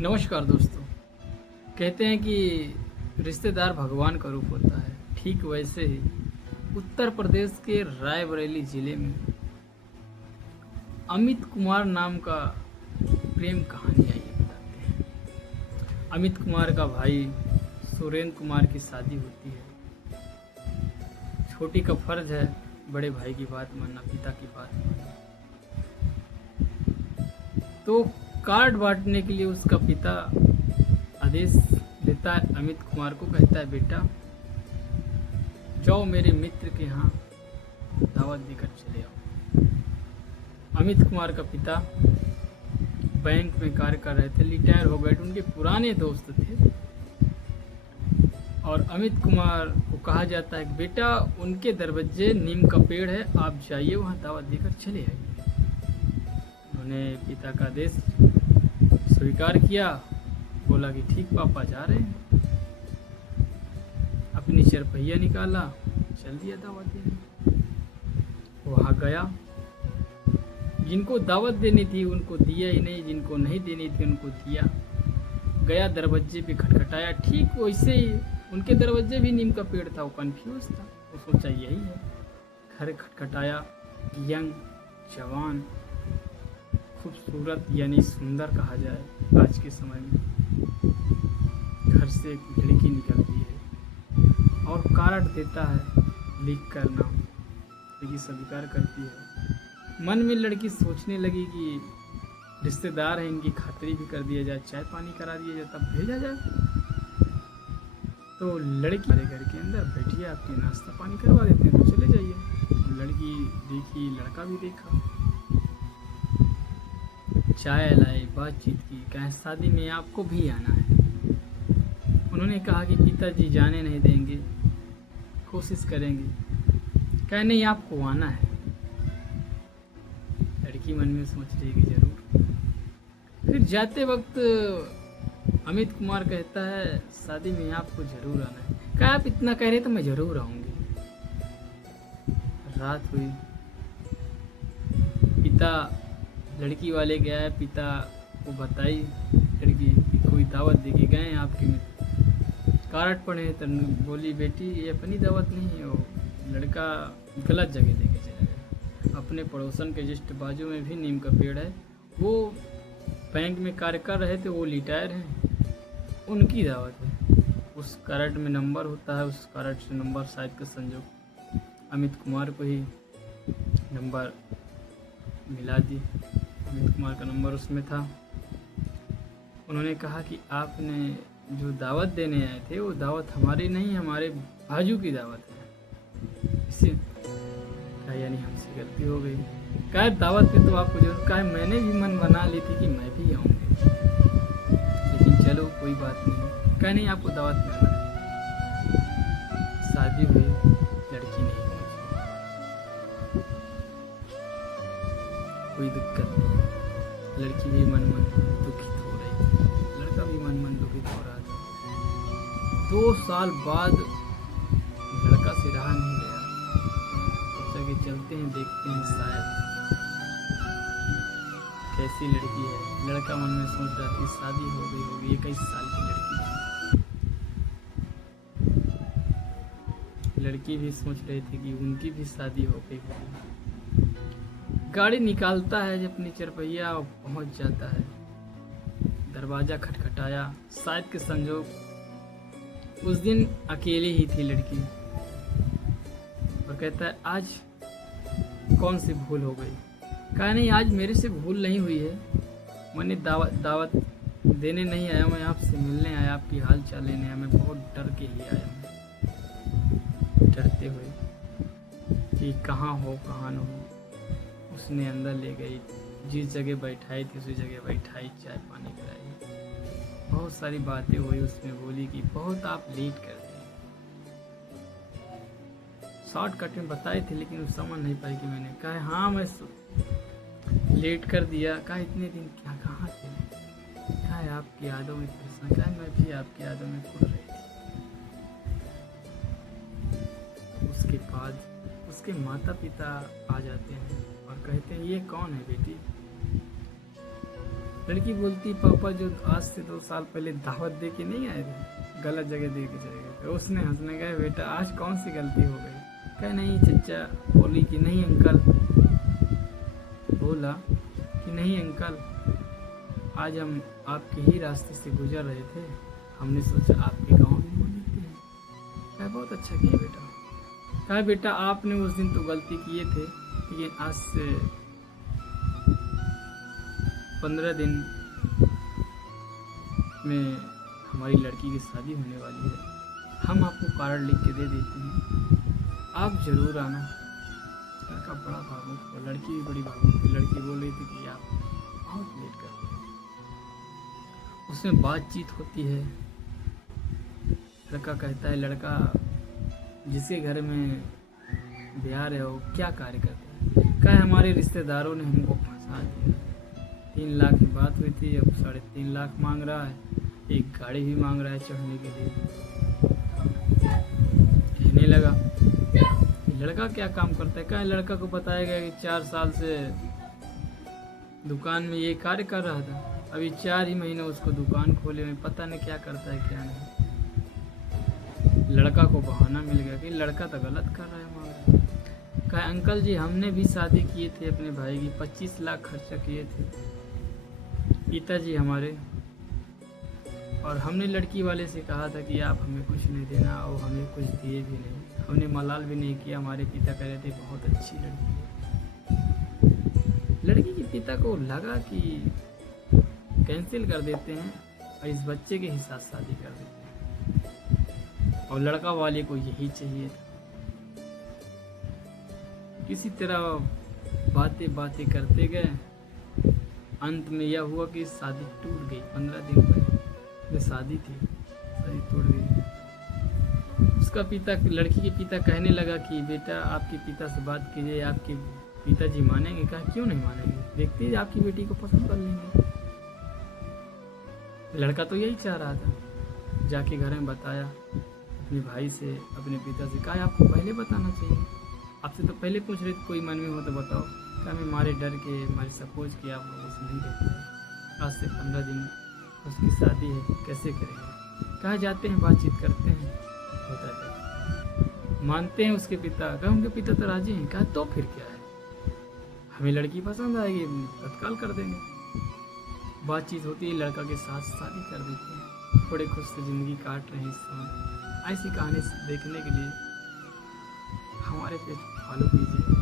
नमस्कार दोस्तों। कहते हैं कि रिश्तेदार भगवान का रूप होता है। ठीक वैसे ही उत्तर प्रदेश के रायबरेली ज़िले में अमित कुमार नाम का प्रेम कहानी आई है, बताते हैं। अमित कुमार का भाई सुरेंद्र कुमार की शादी होती है। छोटी का फर्ज है बड़े भाई की बात मानना, पिता की बात मानना। तो कार्ड बांटने के लिए उसका पिता आदेश देता है। अमित कुमार को कहता है, बेटा जाओ मेरे मित्र के यहाँ दावत देकर चले आओ। अमित कुमार का पिता बैंक में कार्य कर रहे थे, रिटायर हो गए, उनके पुराने दोस्त थे। और अमित कुमार को कहा जाता है कि बेटा उनके दरवाजे नीम का पेड़ है, आप जाइए वहाँ दावत देकर चले आइए। उन्होंने पिता का आदेश स्वीकार किया, बोला कि ठीक पापा जा रहे हैं। अपनी चरपहिया निकाला, चल दिया दावत देने। वहाँ गया, जिनको दावत देनी थी उनको दिया ही नहीं, जिनको नहीं देनी थी उनको दिया। गया, दरवाजे पे खटखटाया, ठीक वैसे ही उनके दरवाजे भी नीम का पेड़ था। वो कन्फ्यूज था, वो सोचा यही है। घर खटखटाया, यंग जवान खूबसूरत यानी सुंदर कहा जाए आज के समय में, घर से एक लड़की निकलती है और कार्ड देता है लिख कर नाम। लड़की स्वीकार करती है। मन में लड़की सोचने लगी कि रिश्तेदार हैं, इनकी खातिरी भी कर दिया जाए, चाय पानी करा दिया जाए, तब भेजा जाए। तो लड़की मेरे घर के अंदर बैठिए, आपकी नाश्ता पानी करवा देते हैं, तो चले जाइए। लड़की देखी, लड़का भी देखा, चाय लाई, बातचीत की, कहा शादी में आपको भी आना है। उन्होंने कहा कि पिताजी जाने नहीं देंगे, कोशिश करेंगे। कहा नहीं, आपको आना है। लड़की मन में सोच रही कि जरूर। फिर जाते वक्त अमित कुमार कहता है, शादी में आपको जरूर आना है। कहा आप इतना कह रहे तो मैं जरूर आऊंगी। रात हुई, पिता लड़की वाले गया है, पिता को बताई लड़की कि कोई दावत दे के गए हैं आपके मित्र, कार्ड पड़े। तो बोली, बेटी ये अपनी दावत नहीं है, वो लड़का गलत जगह दे के चला गया। अपने पड़ोसन के जस्ट बाजू में भी नीम का पेड़ है, वो बैंक में कार्य कर रहे थे, वो रिटायर हैं, उनकी दावत है। उस कार्ड में नंबर होता है, उस कार्ड से नंबर शायद का संजोग अमित कुमार को ही नंबर मिला दी। अमित कुमार का नंबर उसमें था। उन्होंने कहा कि आपने जो दावत देने आए थे वो दावत हमारी नहीं, हमारे भाजू की दावत है। इसे कहा यानी हमसे गलती हो गई। कहा दावत में तो आपको जरूर, कहा मैंने भी मन बना ली थी कि मैं भी आऊँगी, लेकिन चलो कोई बात नहीं। कहा नहीं, आपको दावत मिलना है। शादी हुई, लड़की नहीं पहुंची, कोई दिक्कत नहीं। लड़की भी मन दुखित हो रही थी, लड़का भी मन दुखित हो रहा था। 2 साल बाद लड़का से रहा नहीं गया। सोचा कि चलते हैं, देखते हैं शायद कैसी लड़की है। लड़का मन में सोच रहा था शादी हो गई होगी, 21 साल की लड़की भी सोच रही थी कि उनकी भी शादी हो गई होगी। गाड़ी निकालता है अपनी चरपहिया और पहुंच जाता है। दरवाज़ा खटखटाया, शायद के संजोग उस दिन अकेली ही थी लड़की। और कहता है, आज कौन सी भूल हो गई? कहा नहीं, आज मेरे से भूल नहीं हुई है। मैंने दावत देने नहीं आया, मैं आपसे मिलने आया, आपकी हाल चाल लेने आया। मैं बहुत डर के ही आया हूँ, डरते हुए कि कहाँ हो कहाँ न हो। उसने अंदर ले गई, जिस जगह बैठाई थी उसी जगह बैठाई, चाय पानी कराई, बहुत सारी बातें हुई। उसमें बोली कि बहुत आप लेट कर दिए। शॉर्टकट में बताए थे लेकिन वो समझ नहीं पाई कि मैंने कहा हाँ मैं लेट कर दिया। कहा इतने दिन क्या कहाँ थे? कहा आपकी यादों में परेशान। कहा मैं भी आपकी यादों में खो रही थी। उसके बाद उसके माता पिता आ जाते हैं और कहते हैं, ये कौन है बेटी? लड़की बोलती पापा जो आज से 2 साल पहले दावत दे के नहीं आए थे, गलत जगह दे के चले गए थे। उसने हंसने गए बेटा आज कौन सी गलती हो गई? कह नहीं चचा। बोली कि नहीं अंकल, बोला कि नहीं अंकल, आज हम आपके ही रास्ते से गुजर रहे थे, हमने सोचा आपके गांव में घूम लेते हैं। कहा बहुत अच्छा किया बेटा। कहा बेटा आपने उस दिन तो गलती किए थे, लेकिन आज से 15 दिन में हमारी लड़की की शादी होने वाली है, हम आपको कार्ड लिख के दे देते हैं, आप जरूर आना। लड़का बड़ा भावुक और लड़की भी बड़ी भावुक थी। लड़की बोल रही थी कि आप बहुत लेट कर रहे हैं। उसमें बातचीत होती है। लड़का कहता है, लड़का जिसके घर में ब्याह है वो क्या कार्य करता है? क्या हमारे रिश्तेदारों ने हमको फंसा दिया। 3 लाख की बात हुई थी, अब 3.5 लाख मांग रहा है, एक गाड़ी भी मांग रहा है चढ़ने के लिए। कहने लगा लड़का क्या काम करता है? क्या लड़का को बताया गया कि 4 साल से दुकान में ये कार्य कर रहा था, अभी 4 ही महीने उसको दुकान खोले में, पता नहीं क्या करता है क्या नहीं। लड़का को बहाना मिल गया कि लड़का तो गलत कर रहा है मगर। कहा अंकल जी हमने भी शादी किए थे अपने भाई की, 25 लाख खर्चा किए थे पिताजी हमारे, और हमने लड़की वाले से कहा था कि आप हमें कुछ नहीं देना, और हमें कुछ दिए भी नहीं, हमने मलाल भी नहीं किया। हमारे पिता कह रहे थे बहुत अच्छी लड़की है। लड़की के पिता को लगा कि कैंसिल कर देते हैं और इस बच्चे के ही साथ शादी कर देते हैं, और लड़का वाले को यही चाहिए था। किसी तरह बातें करते गए, अंत में यह हुआ कि शादी टूट गई। 15 दिन पहले शादी थी, शादी टूट गई। उसका पिता, लड़की के पिता कहने लगा कि बेटा आपके पिता से बात कीजिए, आपके पिताजी मानेंगे? कहा क्यों नहीं मानेंगे, देखते ही आपकी बेटी को पसंद कर लेंगे। लड़का तो यही चाह रहा था। जाके घर में बताया अपने भाई से, अपने पिता से। कहा आपको पहले बताना चाहिए, आपसे तो पहले पूछ रहे थे, कोई मन में हो तो बताओ। क्या मैं मारे डर के, हमारे सपोज कि आप लोग उसे नहीं देखते, आज से 15 दिन उसकी शादी है, कैसे करेंगे? कहा जाते हैं बातचीत करते हैं, होता है। मानते हैं उसके पिता? कहा उनके पिता तो राजी हैं। कहा तो फिर क्या है, हमें लड़की पसंद आएगी, तत्काल कर देंगे। बातचीत होती है, लड़का के साथ शादी कर देते हैं, बड़े खुश से ज़िंदगी काट रहे हैं इस समय। ऐसी कहानी देखने के लिए हमारे पे फॉलो कीजिए।